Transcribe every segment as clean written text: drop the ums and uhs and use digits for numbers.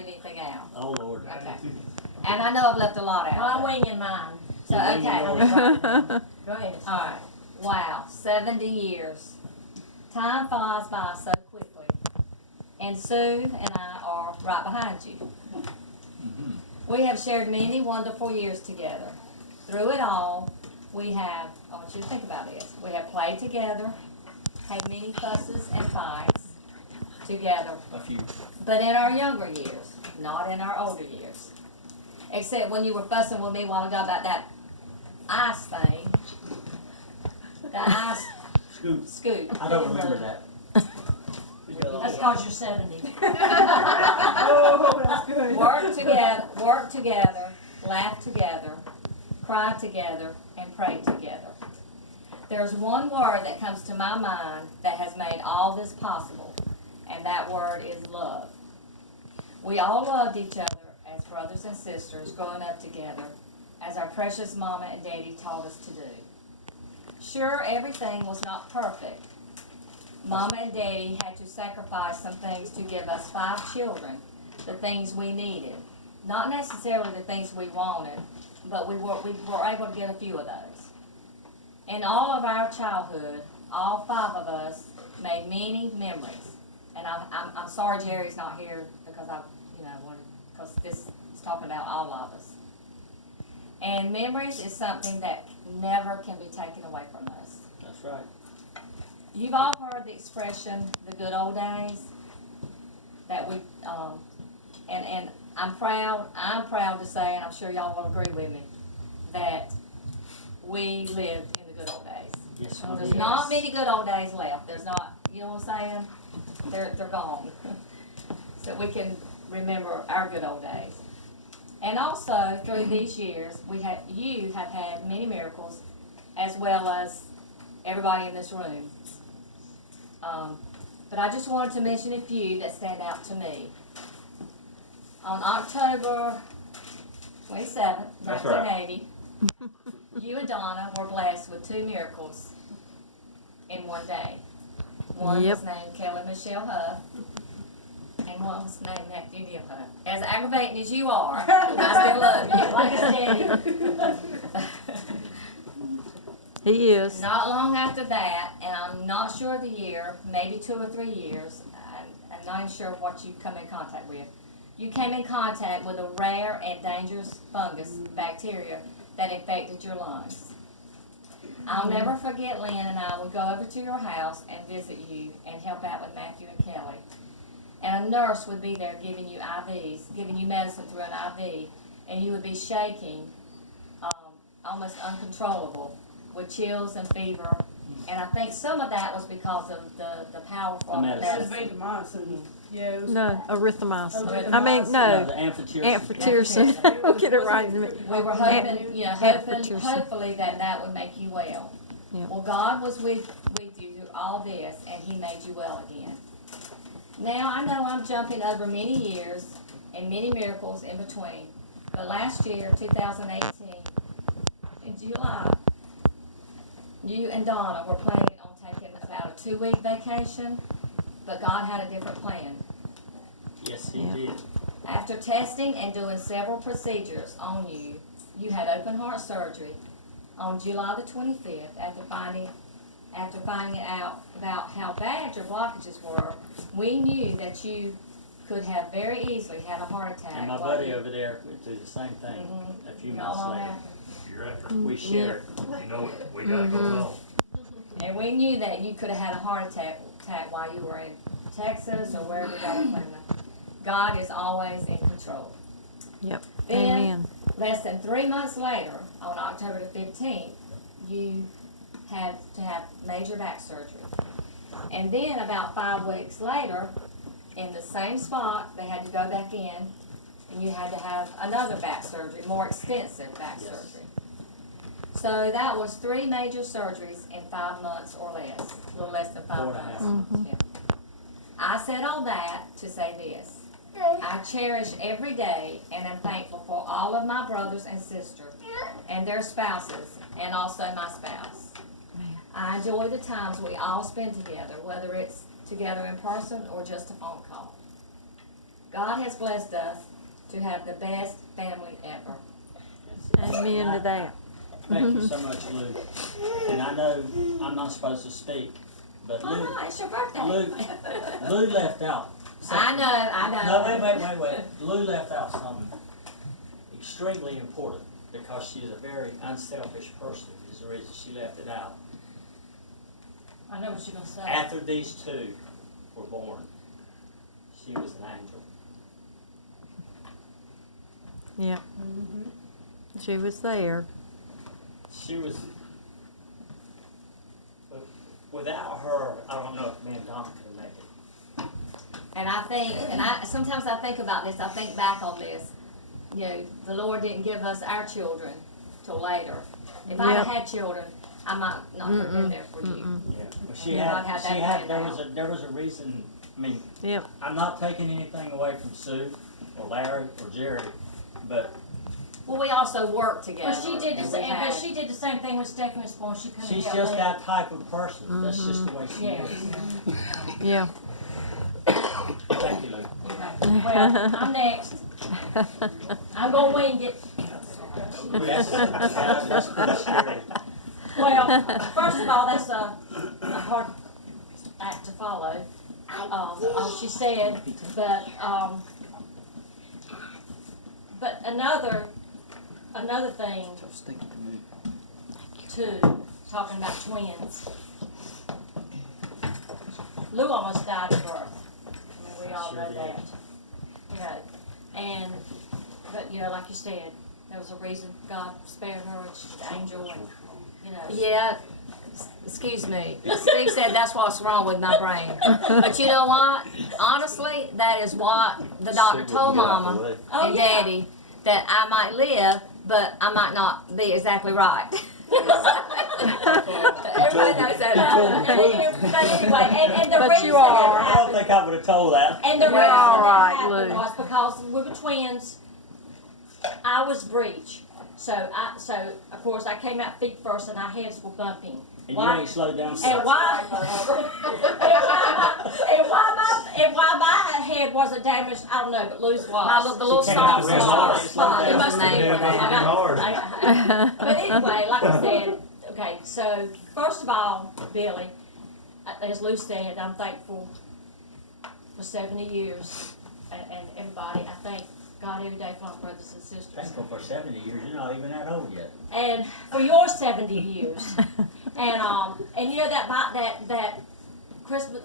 leave anything out? Oh, Lord. Okay. And I know I've left a lot out. I'm winging mine. So, You're winging okay. yours. Go ahead. Alright. Wow. 70 years. Time flies by so quickly. And Sue and I are right behind you. We have shared many wonderful years together. Through it all, we have, I want you to think about this, we have played together, had many fusses and fights together, A few. but in our younger years, not in our older years. Except when you were fussing with me a while ago about that ice thing, the ice Scoop. scoop. I don't remember that. That's cause you're 70. Oh, that's good. Work together, laugh together, cry together, and pray together. There's one word that comes to my mind that has made all this possible, and that word is love. We all loved each other as brothers and sisters growing up together, as our precious mama and daddy taught us to do. Sure, everything was not perfect. Mama and daddy had to sacrifice some things to give us 5 children, the things we needed. Not necessarily the things we wanted, but we were able to get a few of those. In all of our childhood, all 5 of us made many memories. And I'm sorry Jerry's not here because because this is talking about all of us. And memories is something that never can be taken away from us. That's right. You've all heard the expression, the good old days, that we, and I'm proud to say, and I'm sure y'all will agree with me, that we lived in the good old days. Yes, There's we not many good old days left. There's not, you know what I'm saying? They're gone. So we can remember our good old days. And also, through these years, you have had many miracles, as well as everybody in this room. But I just wanted to mention a few that stand out to me. On October 27th, That's right. 1980, you and Donna were blessed with 2 miracles in one day. One Yep. was named Kelly Michelle Huff, and one was named Matthew Neal Huff. As aggravating as you are, I still love you. Like a steady. He is. Not long after that, and I'm not sure of the year, maybe 2 or 3 years, I'm not even sure what you come in contact with. You came in contact with a rare and dangerous fungus bacteria that infected your lungs. I'll never forget Lynn and I would go over to your house and visit you and help out with Matthew and Kelly. And a nurse would be there giving you IVs, giving you medicine through an IV, and you would be shaking, almost uncontrollable, with chills and fever. And I think some of that was because of the powerful The medicine. That's vancomycin. Yeah, it was No, erythromycin. Erythromycin. I mean, no, The amphotericin. amphotericin. I'll get it right in a minute. We were hoping, Amphotericin. hopefully that would make you well. Yeah. Well, God was with you through all this, and He made you well again. Now, I know I'm jumping over many years and many miracles in between, but last year, 2018, in July, you and Donna were planning on taking about a 2-week vacation, but God had a different plan. Yes, he Yeah. did. After testing and doing several procedures on you, you had open heart surgery on July the 25th after finding out about how bad your blockages were. We knew that you could have very easily had a heart attack. And my while buddy you- over there went through the same thing Mhm. a few Not months long later. after. You're right. We shared. You know it. We gotta go along. And we knew that you could have had a heart attack while you were in Texas or wherever y'all were planning. God is always in control. Yep. Then, Amen. less than 3 months later, on October the 15th, you had to have major back surgery. And then about 5 weeks later, in the same spot, they had to go back in, and you had to have another back surgery, more extensive back Yes. surgery. So that was 3 major surgeries in 5 months or less, a little less than 5 4.5 months. Mhm. Yeah. I said all that to say this. I cherish every day and am thankful for all of my brothers and sisters and their spouses, and also my spouse. I enjoy the times we all spend together, whether it's together in person or just a phone call. God has blessed us to have the best family ever. Amen to that. Thank you so much, Lou. And I know I'm not supposed to speak, but Oh, Lou, no, it's your birthday. Lou left out. I know. No, wait. Lou left out something extremely important because she's a very unselfish person is the reason she left it out. I know what you're gonna say. After these two were born, she was an angel. Yep. She was there. She was, without her, I don't know if me and Donna could have made it. And sometimes I think about this, I think back on this. You know, the Lord didn't give us our children till later. If I'd Yep. had children, I might not have been there for you. Yeah, but she Yeah, had, I've had that plan there was a reason, I mean, Yep. I'm not taking anything away from Sue or Larry or Jerry, but Well, we also worked together. But she did the and same, we but had- she did the same thing when Stephanie was born, she couldn't she's help just it. that type of person. That's just the way she Yeah. is. Yeah. Thank you, Lou. Well, I'm next. I'm gonna wing it. That's pretty scary. Well, first of all, that's a hard act to follow, all she said, but another thing too, talking about twins. Lou almost died at birth. I mean, we all Sure know did. that. But like you said, there was a reason God spared her, and she's an angel, and, Yeah, excuse me. Steve said that's what's wrong with my brain. But you know what? Honestly, that is what the doctor told Mama Oh, and yeah. Daddy, that I might live, but I might not be exactly right. Everybody knows that. But anyway, and the But reason you are. I don't think I would have told that. And the You're reason all right, that happened Lou. was because we were twins. I was breech, so of course I came out feet first, and our heads were bumping. And Why- you ain't slowed down And since. why? and why my head wasn't damaged, I don't know, but Lou's was. The little She came soft out real hard. spot. It must have Yeah, been but that. hard. But anyway, like I said, okay, so first of all, Billy, as Lou said, I'm thankful for 70 years, and everybody, I thank God every day for my brothers and sisters. Thankful for 70 years, you're not even that old yet. And for your 70 years. And you know that Christmas,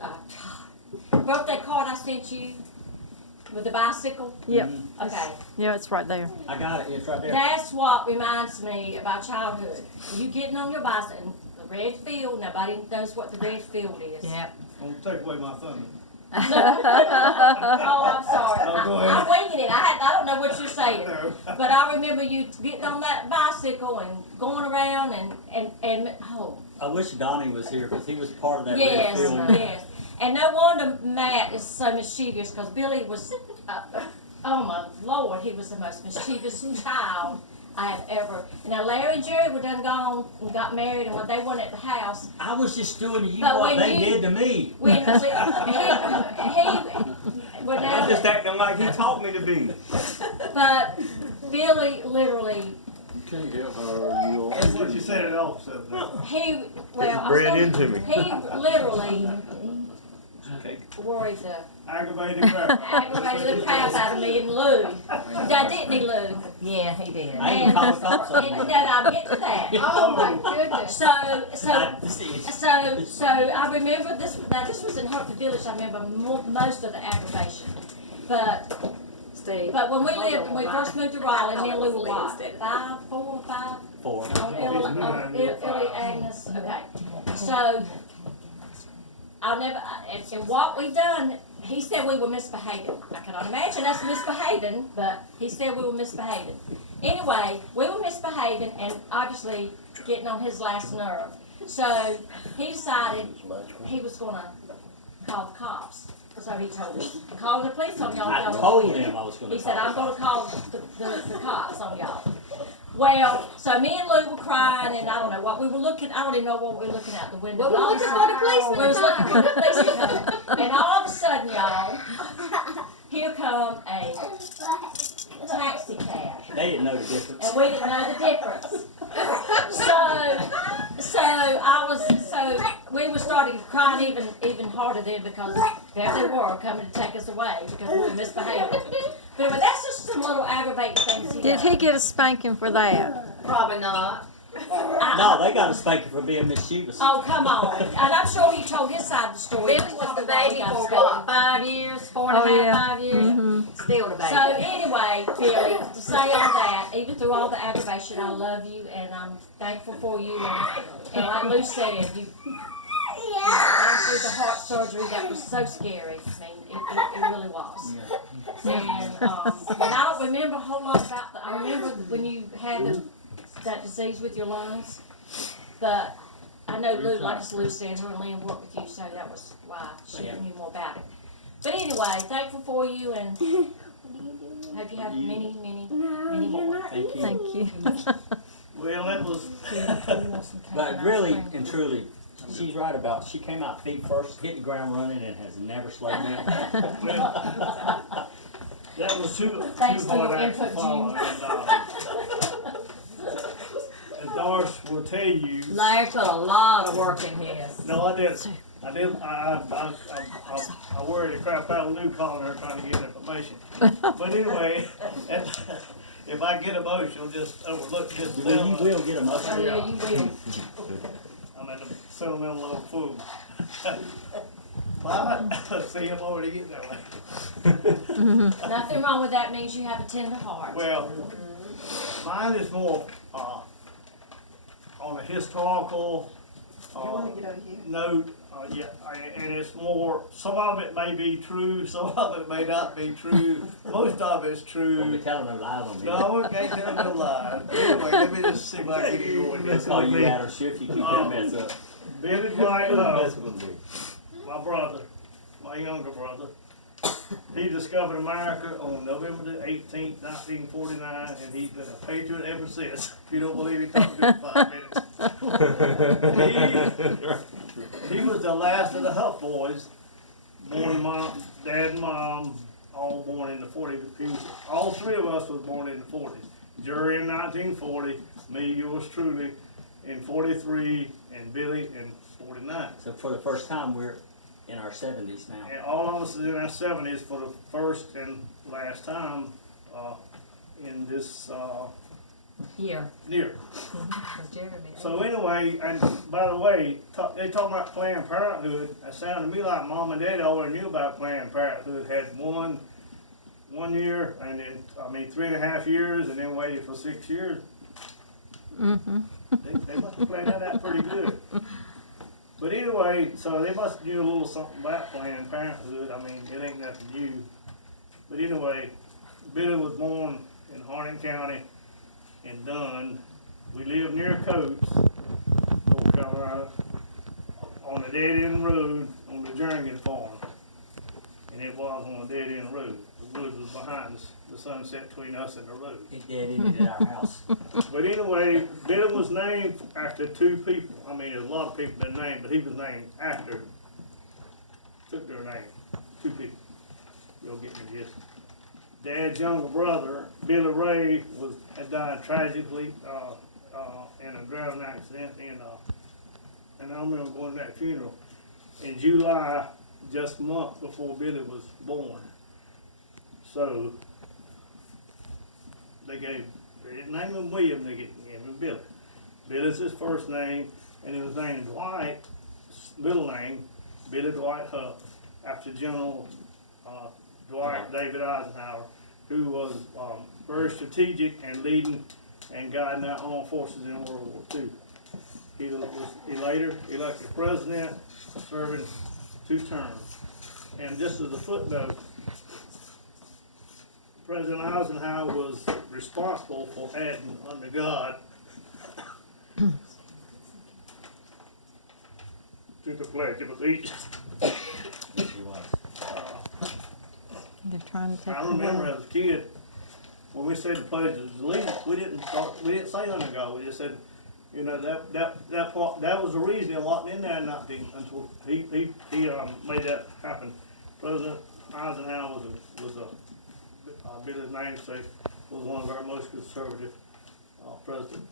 birthday card I sent you with the bicycle? Yep. Mhm. Okay. Yeah, it's right there. I got it, it's right there. That's what reminds me about childhood. You getting on your bicycle, the red field, nobody knows what the red field is. Yep. Don't take away my thunder. Oh, I'm sorry. No, go ahead. I'm winging it. I don't know what you're saying. No. But I remember you getting on that bicycle and going around and oh, I wish Donnie was here, because he was part of that red yes, field. yes. And no wonder Matt is so mischievous, because Billy was, oh my Lord, he was the most mischievous child I have ever. Now Larry and Jerry were done gone and got married, and when they weren't at the house, I was just doing to you But what when they you- did to me. when when I'm just now, acting like he taught me to be. but Billy literally, Can't help how you That's what you said at office. he, well, I bred was into me. he literally worried the Aggravated crap. aggravated the crap out of me and Lou. Now, didn't he, Lou? Yeah, he did. I even called the cops on And you. then I'll get to that. Oh my goodness. So I remember this. Now this was in Hertford Village. I remember most of the aggravation, but Steve. when we first moved to Raleigh, me and Lou were what, 4 or 5 Four. on Illy Agnes. Okay, so I'll never. And what we done, he said we were misbehaving. I cannot imagine us misbehaving, but he said we were misbehaving. Anyway, we were misbehaving and obviously getting on his last nerve. So he decided he was going to call the cops. So he told us, I'm calling the police on y'all. I Y'all told don't- him I was gonna He said, call I'm the going to cops." call the cops on y'all. Well, so me and Lou were crying, and I don't know what we were looking. I don't even know what we were looking out the window. Well, we were looking for the policeman We was to looking come. for the policeman to come. And all of a sudden, y'all, here come a taxi cab. They didn't know the difference. And we didn't know the difference. So we were starting crying even harder then because there they were coming to take us away because we were misbehaving. But anyway, that's just some little aggravating things he Did does. he get a spanking for that? Probably not. No, they got a spanking for being mischievous. Oh, come on. And I'm sure he told his side of the story. Billy was Probably the why we baby got for spanking. what, 5 years, 4.5, Oh, yeah. 5 years? Mm-hmm. Still the baby. So anyway, Billy, to say all that, even through all the aggravation, I love you and I'm thankful for you. And like Lou said, you gone through the heart surgery that was so scary. I mean, it really was. And I don't remember a whole lot about that. I remember when you had that disease with your lungs. But I know Lou, like as Lou said, her and Lynn worked with you, so that was why she knew more about it. But anyway, thankful for you and hope you have many, many, many more. Thank you. Thank you. Well, that was, But really and truly, she's right about, she came out feet first, hit the ground running, and has never slowed down. well, that was too Thanks for hard your act to input, follow. And Doris will tell you, Larry put a lot of work in his. no, I didn't. I worried the crap out of Lou calling her trying to get information. But anyway, if I get emotional, just overlook this. You will get Oh, emotional. yeah, you will. I'm at the sentimental old fool. But, see, I'm already getting that way. Nothing wrong with that, means you have a tender heart. Well, mine is more, on a historical, You wanna get over here? note, and it's more, some of it may be true, some of it may not be true, most of it's Won't be true. telling no lies on me. No, I can't tell no lie. Anyway, let me just see if I can get going. They'll call you Adam Schiff if you keep that mess up. Billy Dwight, my brother, my younger brother, he discovered America on November the 18th, 1949, and he's been a patriot ever since. If you don't believe it, talk to him in 5 minutes. He was the last of the Huff boys, born mom, dad and mom, all born in the 40s. All three of us was born in the 40s. Jerry in 1940, me, yours truly, in 43, and Billy in 49. So for the first time, we're in our 70s now. And all of us is in our 70s for the first and last time in this Here. year. Jeremy. So anyway, and by the way, they talking about Planned Parenthood. It sounded to me like Mom and Dad already knew about Planned Parenthood. Had one year, and then 3.5 years, and then waited for 6 years. Mm-hmm. They must have planned that out pretty good. But anyway, so they must have knew a little something about Planned Parenthood. I mean, it ain't nothing new. But anyway, Billy was born in Hardin County in Dunn. We live near Coates, North Carolina, on a dead-end road on the Jernigan farm. And it was on a dead-end road. The woods was behind us, the sunset between us and the road. It did, it at our house. But anyway, Billy was named after two people. I mean, there's a lot of people been named, but he was named after, took their name, two people. You'll get me this. Dad's younger brother, Billy Ray, had died tragically in a driving accident, and I remember going to that funeral in July, just a month before Billy was born. So they didn't name him William, they gave him Billy. Billy's his first name, and he was named Dwight, middle name, Billy Dwight Huff, after General Dwight David Eisenhower, who was very strategic and leading and guiding our armed forces in World War II. He was later elected president, serving 2 terms. And just as a footnote, President Eisenhower was responsible for adding under God to the Pledge of Allegiance. Yes, he was. They're trying to take I the remember word. as a kid, when we said the Pledge of Allegiance, we didn't say under God. We just said, you know, that part, that was the reason it wasn't in there until he made that happen. President Eisenhower was a was Billy's namesake, was one of our most conservative, presidents.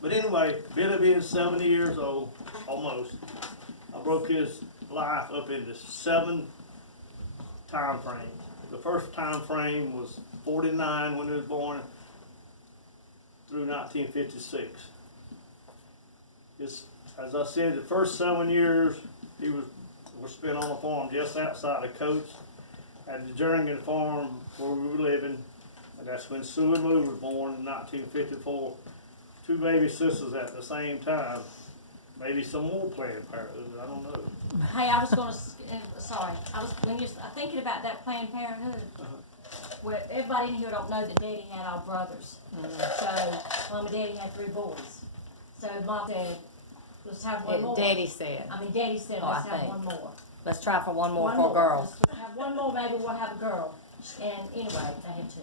But anyway, Billy being 70 years old, almost, I broke his life up into 7 time frames. The first time frame was 49 when he was born through 1956. As I said, the first 7 years he was spent on a farm just outside of Coates at the Jernigan farm where we were living. And that's when Sue and Lou was born in 1954. 2 baby sisters at the same time. Maybe some more Planned Parenthood, I don't know. Hey, I was gonna, sorry, when you're thinking about that Planned Parenthood, well, everybody in here don't know that Daddy had all brothers. So, Mom and Daddy had 3 boys. So Mom said, let's have one more. Daddy said, Daddy said, Oh, I let's have think. one more. let's try for one more One for a girl. Let's have one more, maybe we'll have a girl. And anyway, they had 2.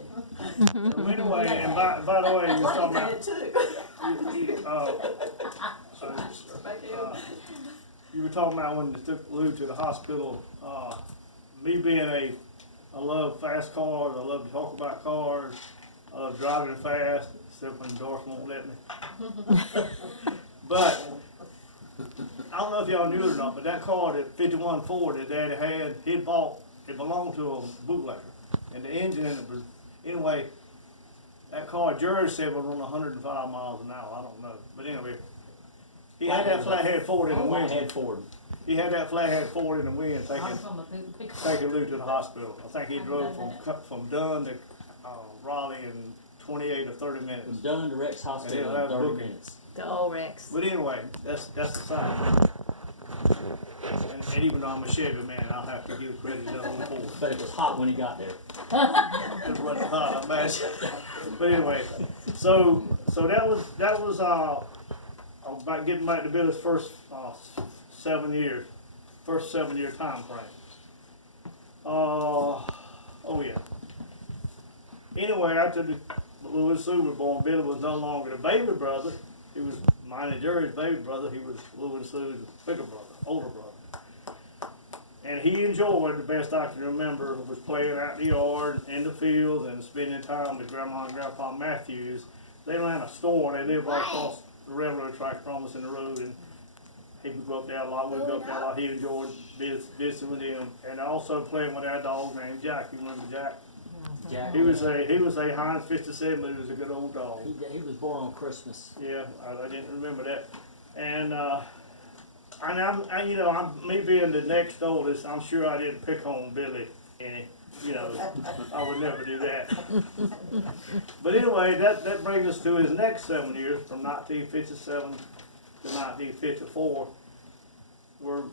So anyway, and by the way, you were talking about, you were talking about when they took Lou to the hospital, me being I love fast cars, I love to talk about cars, I love driving fast, except when Doris won't let me. But, I don't know if y'all knew it or not, but that car, that 51 Ford that Daddy had, it belonged to a bootlegger. And the engine in it was, anyway, that car, George said was on 105 miles an hour, I don't know. But anyway, he had that flathead Ford in the wind. Flathead Ford. He had that flathead Ford in the wind I was from a big taking Lou to the hospital. I think he drove from Dunn to Raleigh in 28 or 30 minutes. From Dunn to Rex Hospital Yeah, in 30 booking. minutes. The old Rex. But anyway, that's the side. And even though I'm a Chevy man, I'll have to give credit to the whole Ford. But it was hot when he got there. It wasn't hot, I imagine. But anyway, so that was about getting back to Billy's first 7 years, first 7-year time frame. Oh yeah. Anyway, after Lou and Sue were born, Billy was no longer the baby brother. He was mine and Jerry's baby brother. He was Lou and Sue's bigger brother, older brother. And he enjoyed, the best I can remember, was playing out in the yard, in the field, and spending time with Grandma and Grandpa Matthews. They ran a store, and they lived right across the railroad track from us in the road, and he would go up there a lot, we would go up there a lot. He enjoyed visiting with them, and also playing with our dog named Jack. You remember Jack? Jack. He was a Heinz 57, but he was a good old dog. He was born on Christmas. Yeah, I didn't remember that. And me being the next oldest, I'm sure I didn't pick on Billy any. I would never do that. But anyway, that brings us to his next 7 years, from 1957 to 1954, were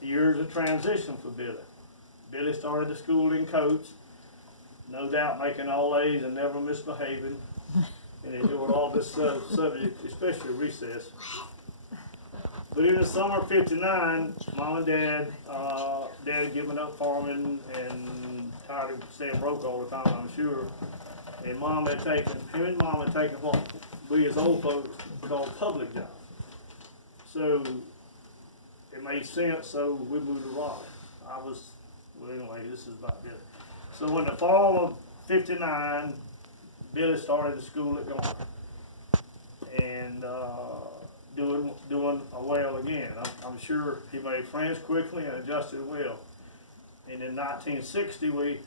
years of transition for Billy. Billy started the school in Coates, no doubt making all A's and never misbehaving, and enjoyed all this subject, especially recess. But in the summer of '59, Mom and Dad had given up farming and tired of staying broke all the time, I'm sure. And him and Mom had taken what we as old folks call public jobs. So it made sense, so we moved to Raleigh. Anyway, this is about it. So in the fall of '59, Billy started the school at Garner. And doing well again. I'm sure he made friends quickly and adjusted well. And in 1960, we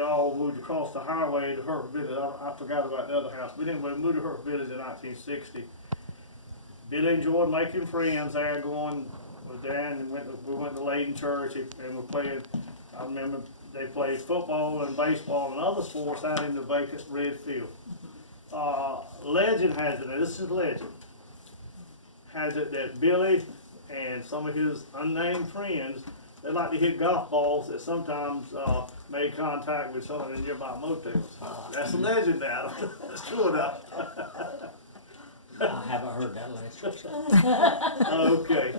all moved across the highway to Herb Village. I forgot about the other house. But anyway, we moved to Herb Village in 1960. Billy enjoyed making friends there, going with Dan, and we went to Layton Church, and we played. I remember they played football and baseball and other sports out in the vacant red field. Legend has it, and this is legend, has it that Billy and some of his unnamed friends, they like to hit golf balls that sometimes made contact with some of the nearby motels. That's a legend now. That's true enough. I haven't heard that last. Okay.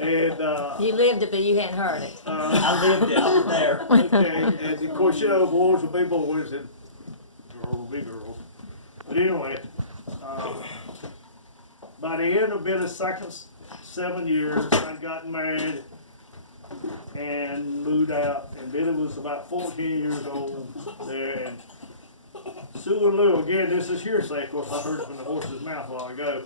And You lived it, but you hadn't heard it. I lived it. I was there. okay, and of course, boys will be boys and girls will be girls. But anyway, by the end of Billy's second 7 years, I'd gotten married, and moved out, and Billy was about 14 years old there, and Sue and Lou, again, this is hearsay, of course, I heard it from the horse's mouth a while ago,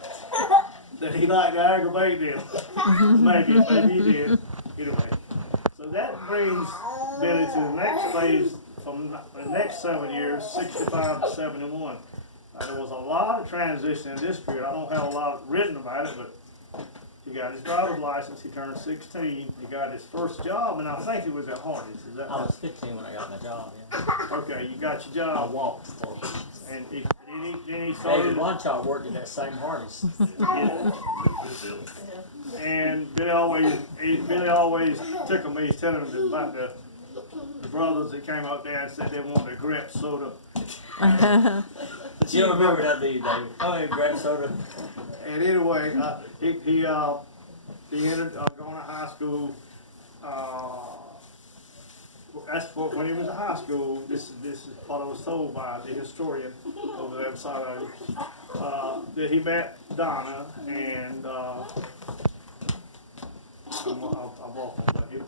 that he liked to aggravate them. Maybe he did. Anyway, so that brings Billy to the next phase from the next 7 years, 65 to 71. There was a lot of transition in this period. I don't have a lot written about it, but he got his driver's license, he turned 16, he got his first job, and I think it was at Hardee's, is that I right? was 15 when I got my job, yeah. Okay, you got your I job, walked for and then he David started, Wanchop worked at that same Hardee's. and Billy always tickled me, he's telling him about the brothers that came out there and said they wanted a grape soda. You don't remember that, do you, David? Oh, yeah, grape soda. And anyway, he ended up going to high school. That's when he was in high school. This is what I was told by the historian over there beside us. That he met Donna, and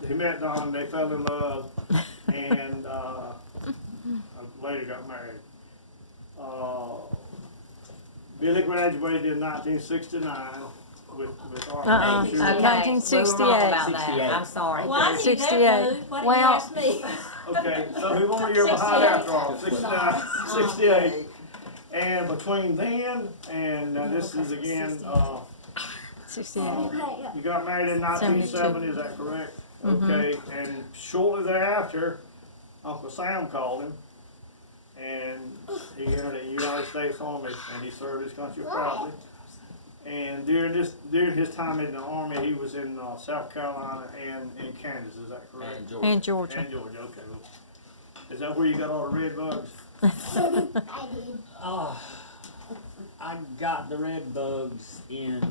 he met Donna, and they fell in love, and later got married. Billy graduated in 1969 with Uh-uh. Sure. Okay, we were 1968. wrong about that, 68. I'm sorry. Well, I knew 68. that, Lou. Why didn't you Well- ask me? Okay, so he was 1 year behind after all, 69, 68. And between then and this is again, 68. you got married in 1970, is that correct? Okay, and shortly thereafter, Uncle Sam called him, and he entered the United States Army, and he served his country proudly. And during his time in the Army, he was in South Carolina and in Kansas, is that correct? And George. And Georgia. And Georgia, okay. Is that where you got all the red bugs? Oh, I got the red bugs in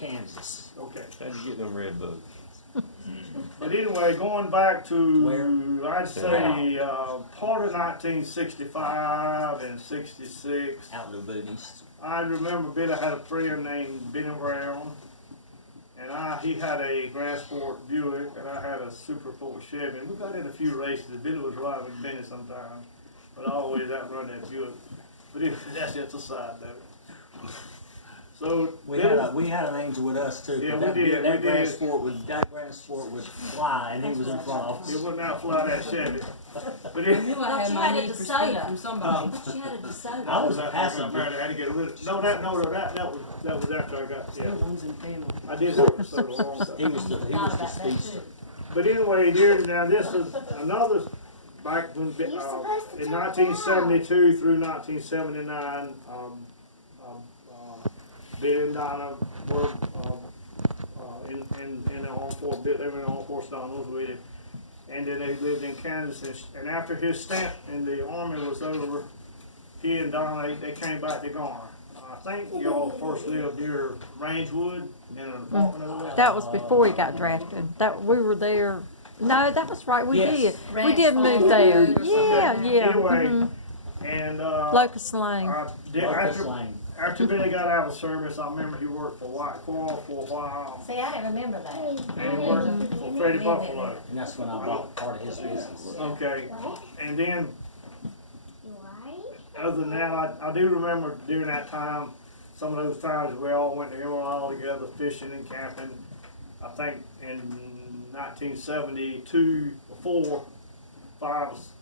Kansas. Okay. How'd you get them red bugs? But anyway, going back to, Where? I'd say, part of 1965 and 66, Out in the boonies. I remember Billy had a friend named Benny Brown, and he had a Grand Sport Buick, and I had a Super 4 Chevy, and we got in a few races. Billy was riding with Benny sometimes, but I always outrun that Buick. But that's just a side note. So, We Billy, had an angel with us too. Yeah, but we did, That we Grand did. Sport would fly, and he was in front of it us. wouldn't outfly that Chevy. But I it, knew I Thought had you my had a need for DeSoto. speed from somebody. She had a DeSoto. I was after a I got passenger. married, I had to get rid of, that was after I got, Still yeah. runs in family. I did have a soda a long time. He was the Thought about that speedster. too. But anyway, now this is another, back when, in 1972 through 1979, Billy and Donna were, in the armed force, they were in the armed force, Donna was with him. And then they lived in Kansas, and after his stint in the Army was over, he and Donna, they came back to Garner. I think y'all first lived near Rangewood in an apartment over there. That was before he got drafted. We were there. No, that was right. We Yes. did. We did move there. Ranch Farm Yeah, Road or yeah. Anyway, mhm. and, Locust Lane. Locust Lane. after Billy got out of service, I remember he worked for White Coral for a while, See, I didn't remember that. and he worked for Freddie Buffalo. And that's when I bought part of his business. Okay, and then, other than that, I do remember during that time, some of those times we all went to Emerald together, fishing and camping. I think in 1972, before,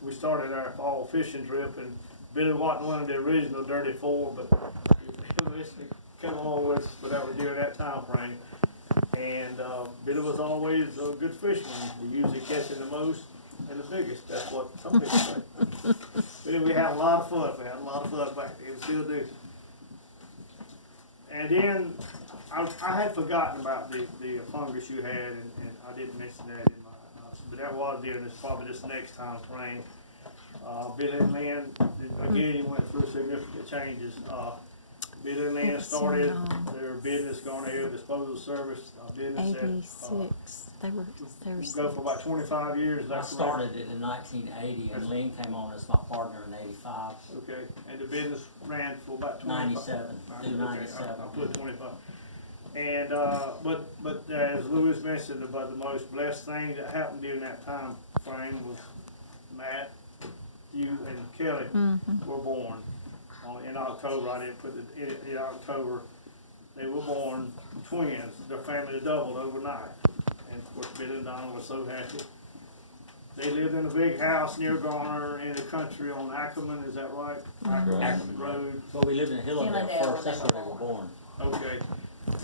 we started our fall fishing trip, and Billy wasn't one of the original Dirty Four, but he came along with us, but that was during that time frame. And Billy was always a good fisherman. He usually catching the most and the biggest. That's what some people say. But anyway, we had a lot of fun. We had a lot of fun back then. We still do. And then I had forgotten about the fungus you had, and I didn't mention that in my. But that was during probably this next time frame. Billy and Lynn, again, went through significant changes. Billy and Lynn started their business, Garner Air Disposal Service, business that, 86. They were go for about 25 years. I That's started it in 1980, and Lynn came on as my partner in '85. Okay, and the business ran for about 25. 97, through Okay, 97. I'll put 25. And, but as Louis mentioned, about the most blessed thing that happened during that time frame was Matt, you and Kelly were born in October. I didn't put it in October. They were born twins. Their family doubled overnight. And of course, Billy and Donna were so happy. They lived in a big house near Garner in the country on Ackerman, is that right? Ackerman. Road. Well, we lived in Hillendale Hillendale, first, that's where they were born. Okay.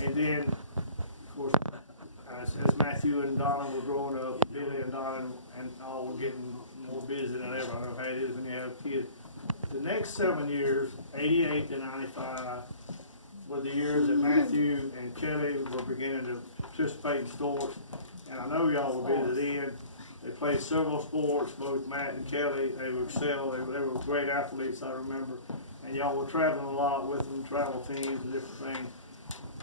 And then, of course, as Matthew and Donna were growing up, Billy and Donna and all were getting more busy than ever. I don't know how it is when you have kids. The next 7 years, 88 to 95, were the years that Matthew and Kelly were beginning to participate in sports. And I know y'all were busy then. They played several sports, both Matt and Kelly. They would excel. They were great athletes, I remember. And y'all were traveling a lot with them, travel teams and different things.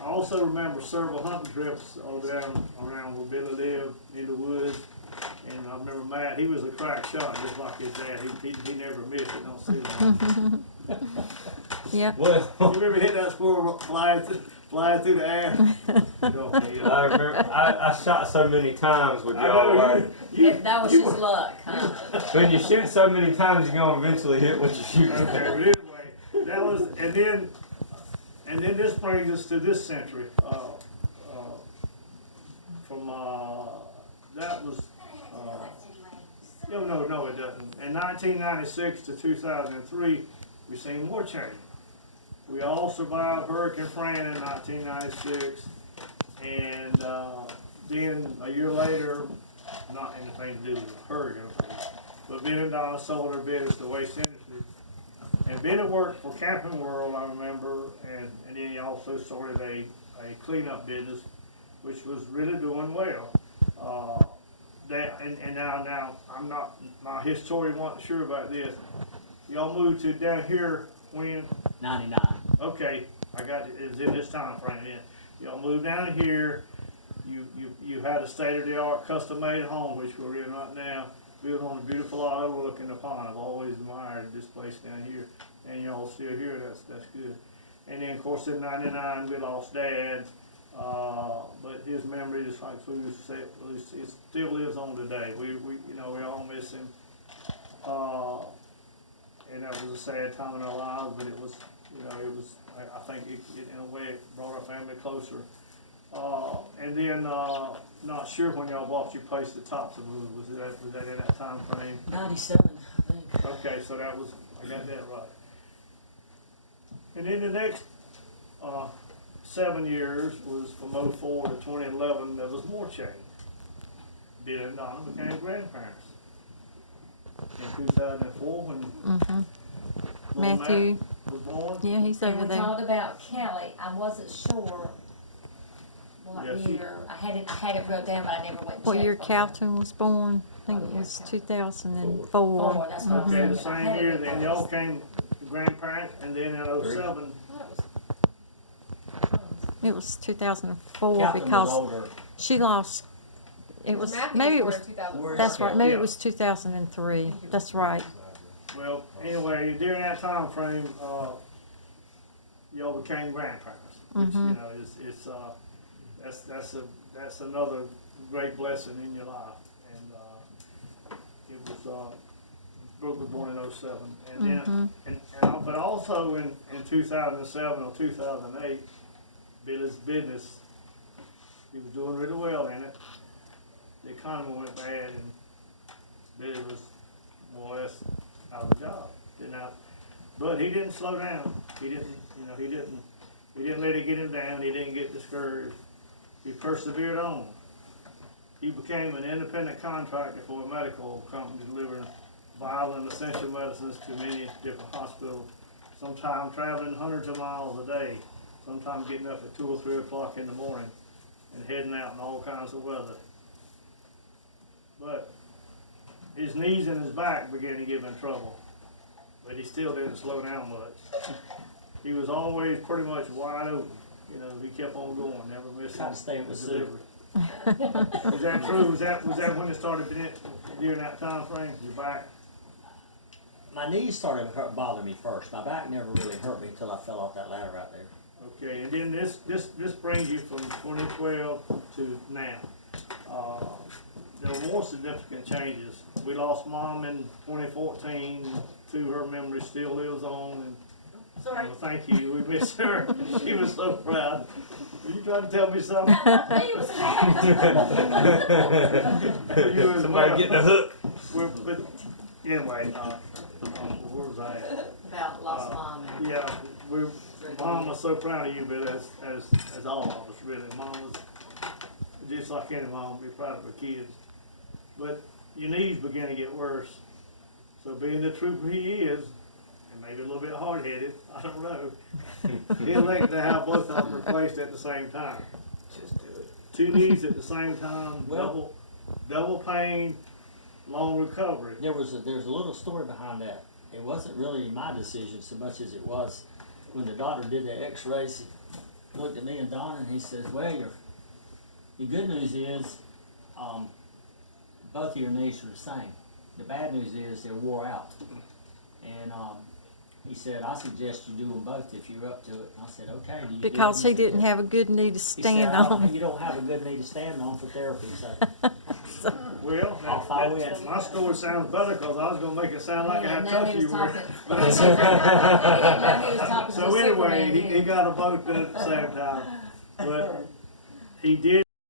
I also remember several hunting trips all down around where Billy lived in the woods. And I remember Matt, he was a crack shot just like his dad. He never missed it, don't see that. Yeah. Well, You remember hit that squirrel flying through the air? You don't, I remember, I shot so many times with I y'all. know, Like, That was his luck, huh? when you shoot so many times, you're gonna eventually hit what you shoot. Okay, but anyway, that was, and then this brings us to this century. That was, no, it doesn't. In 1996 to 2003, we seen more change. We all survived Hurricane Fran in 1996, and then a year later, not anything to do with the hurricane, but Billy and Donna sold their business to Waste Industries. And Billy worked for Camping World, I remember, and then he also started a cleanup business, which was really doing well. Now, I'm not, my historian wasn't sure about this. Y'all moved to down here when? 99. Okay, I got it, it's in this time frame then. Y'all moved down here, you had a state-of-the-art custom-made home, which we're in right now, built on a beautiful lot overlooking the pond. I've always admired this place down here, and y'all still here, that's good. And then, of course, in 99, we lost Dad, but his memory, just like Lou said, it still lives on today. We all miss him. And that was a sad time in our lives, but it was, I think it in a way, it brought our family closer. And then, not sure when y'all bought your place at Topsaboo, was that in that time frame? 97, I think. Okay, so I got that right. And then the next, 7 years was from 04 to 2011, there was more change. Billy and Donna became grandparents. In 2004, when little Matthew, Matt was born. yeah, he's And over we there. talked about Kelly, I wasn't sure what Yeah, she- year, I had it wrote down, but I never went and checked. What year for her. Calton was born? I think it was 2004. Four, that's what I was Okay, the thinking. I same had it year, written then down. y'all came grandparents, and then in 07, It was 2004 Captain was because older. she lost, it was, maybe it was, that's right, maybe Yeah. it was 2003. That's right. well, anyway, during that time frame, y'all became grandparents, which, that's another great blessing in your life. And, it was, Brooke was born in 07. And then, but also in 2007 or 2008, Billy's business, he was doing really well in it. The economy went bad, and Billy was more or less out of a job. But he didn't slow down. He didn't let it get him down. He didn't get discouraged. He persevered on. He became an independent contractor for a medical company delivering vital and essential medicines to many different hospitals, sometimes traveling hundreds of miles a day, sometimes getting up at 2 or 3 o'clock in the morning and heading out in all kinds of weather. But his knees and his back began to give him trouble, but he still didn't slow down much. He was always pretty much wide open. He kept on going, never missing Tried to stay a with Sue. delivery. Was that true? Was that when it started during that time frame? Your back? My knees started bothering me first. My back never really hurt me until I fell off that ladder right there. Okay, and then this brings you from 2012 to now. There were more significant changes. We lost Mom in 2014. To her memory still lives on, and Sorry. well, thank you. We miss her. She was so proud. Were you trying to tell me something? He was happy. You as Somebody well. get the hook. But anyway, where was I at? About lost mom and. Yeah, Mom was so proud of you, Bill, as all of us really. Mom was just like any mom, be proud of her kids. But your knees began to get worse. So being the trooper he is, and maybe a little bit hard-headed, I don't know, he elected to have both of them replaced at the same time. Just do it. 2 knees at the same time, Well- double pain, long recovery. There's a little story behind that. It wasn't really my decision so much as it was when the doctor did the x-rays, he looked at me and Donna and he says, well, your good news is, both of your knees are the same. The bad news is they're wore out. And, he said, I suggest you do them both if you're up to it. And I said, okay. Do you do Because them? he didn't have a good knee to He said, stand "Oh, on. you don't have a good knee to stand on for therapy, so. Well, Off I went. my story sounds better because I was gonna make it sound like I had He touched didn't you know with. he was talking. He didn't know he was talking to So the anyway, Superman he here. got them both done at the same time, but he did